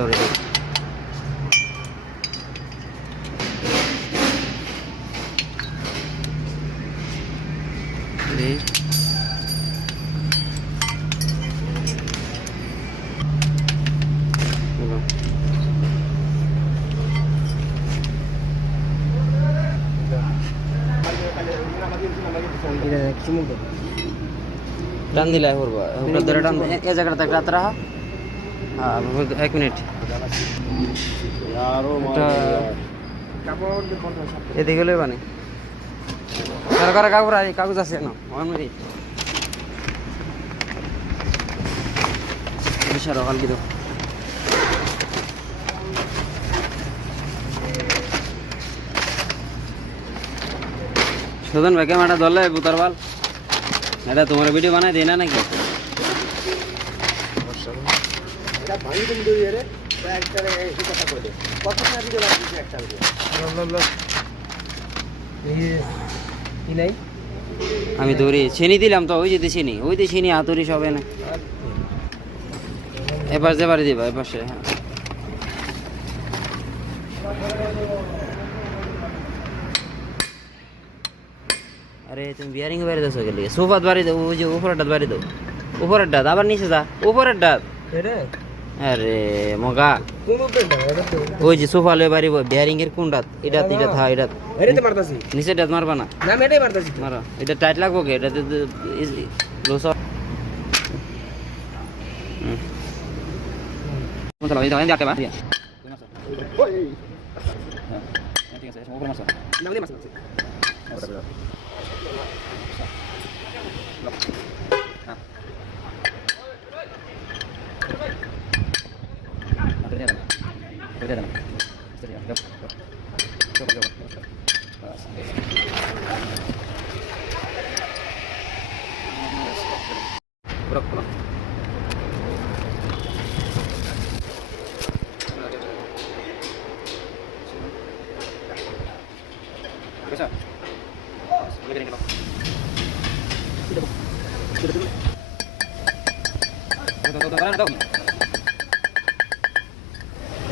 চেষ্টা করে দেখি। টান দিলে করবো ধরে টান এ জায়গাটা রাত রাহা। হ্যাঁ 1 মিনিট এদিকে গেলে বানি সরকার কাগজ আছে না কালকে তো সুদন ভাই ক্যামেরাটা ধরলে বুতার বাল এটা তোমার ভিডিও বানাই দেয় না নাকি? আমি ধরি চিনি দিলাম তো ওই যেতে চিনি হাতুড়ি সবে না এবার যেবারে দিবা এপাশে। হ্যাঁ আরে তুমি বিয়ারিং বাড়ি দাও গেলে সোফাত বাড়ি দাও ওই যে উপরেরটা বাড়ি দাও উপরেরটা আবার নিচে যা উপরেরটা। আরে মগা ওই যে সোফা লয়ে বাড়ি বিয়ারিং এর কোনটা এটা থা এটা নিচে ডাত মারবা না মারা এটা টাইট লাগবো কে এটাতে loss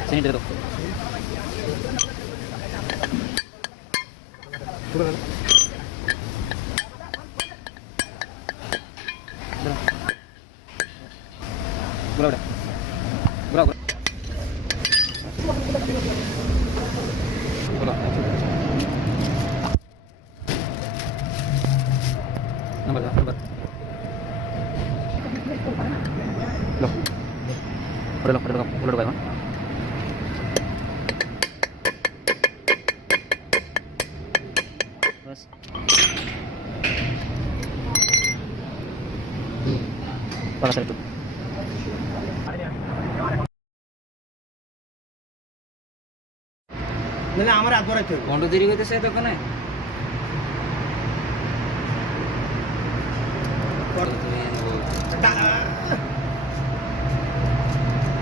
sini dito. Berapa? Nomor. Loh. Udah kayak mana? Bas. Panas itu. না আমার আগ বড়াইতে হবে ঘন্টা দেরি হইতেছে দোকানে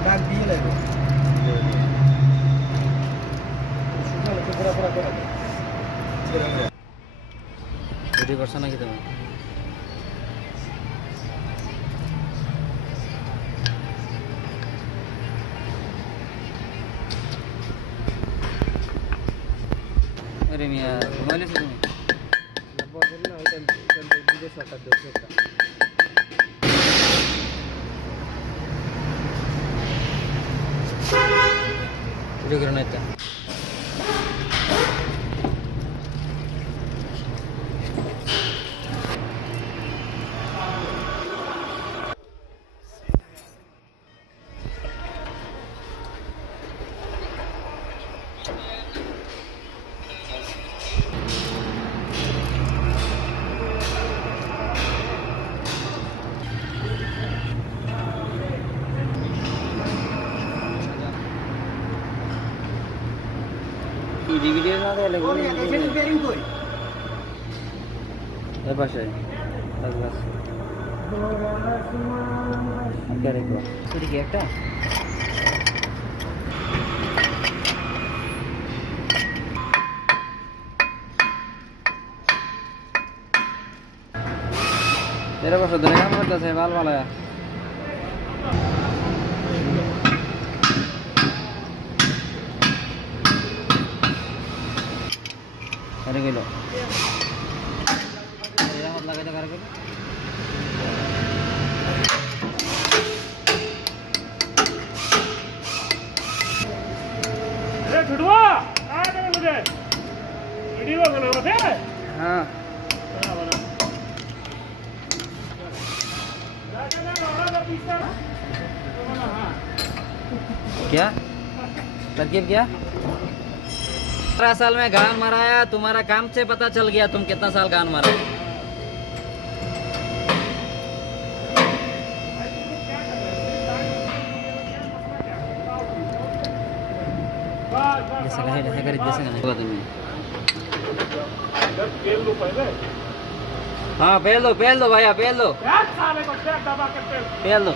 ডাক দিয়ে লাগবে দেরি করছ নাকি তুমি अरे मिया घुमाले से तुम्हें बोल ना इधर वीडियो शॉट कर दो वीडियो करना है ডিভিডি না দেলে কোন এখানে বেরিং কই এই পাশে বাস আগে রেখো সেটি কি একটা तेरे पास धरे काम करता है बाल वाला ধরে গেল হাত লাগাইতে কারে গেল अरे छुड़वा आ गए मुझे वीडियो बनाओ थे हाँ क्या तरकीब क्या 15 साल में गान मराया तुम्हारा काम से पता चल गया तुम कितना साल गान मारा हाँ पहल दो भैया पहल दो पहल दो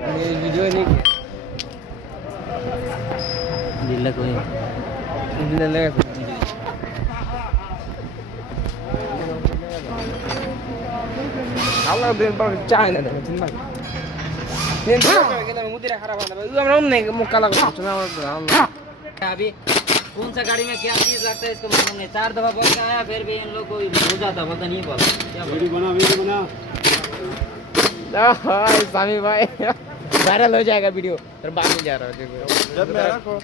वीडियो नहीं दिल्ला कोई दिल्ला Allah ben bak China da tin bak. Nen kita mudira खराब होना है हम हमने मुक्का लगा चुना Allah. अभी कौन सा गाड़ी में क्या चीज लगता है इसको मालूम नहीं 4 दफा बोल के आया फिर भी इन लोग को हो जाता पता नहीं बोला क्या वीडियो बना हां सामी भाई वायरल हो जाएगा वीडियो पर बाद में जा रहा है देखो जब मैं रखो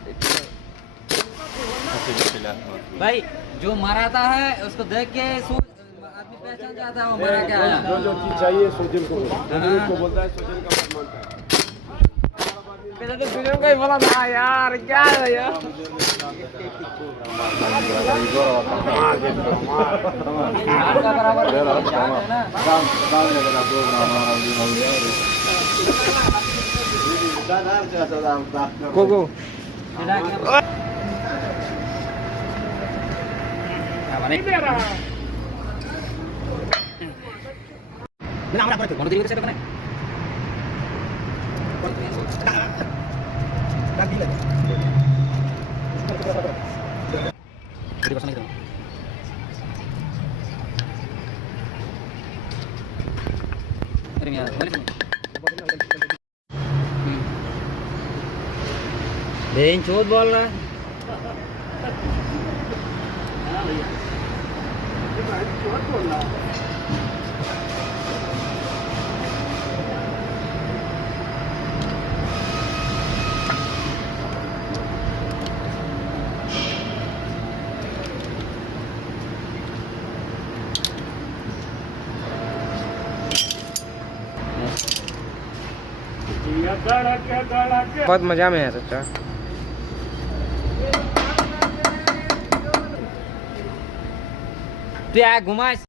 भाई जो मराता है उसको देख के आदमी पहचान जाता है वो मरा क्या है जो चीज चाहिए सोजन को बोलता है सोजन का मत मानता है पहले तो वीडियो का ही बोला था यार क्या है यार का बराबर है ना को बेन चोद बोल रहा है बहुत मजा में है सच्चा तू या घुमाइस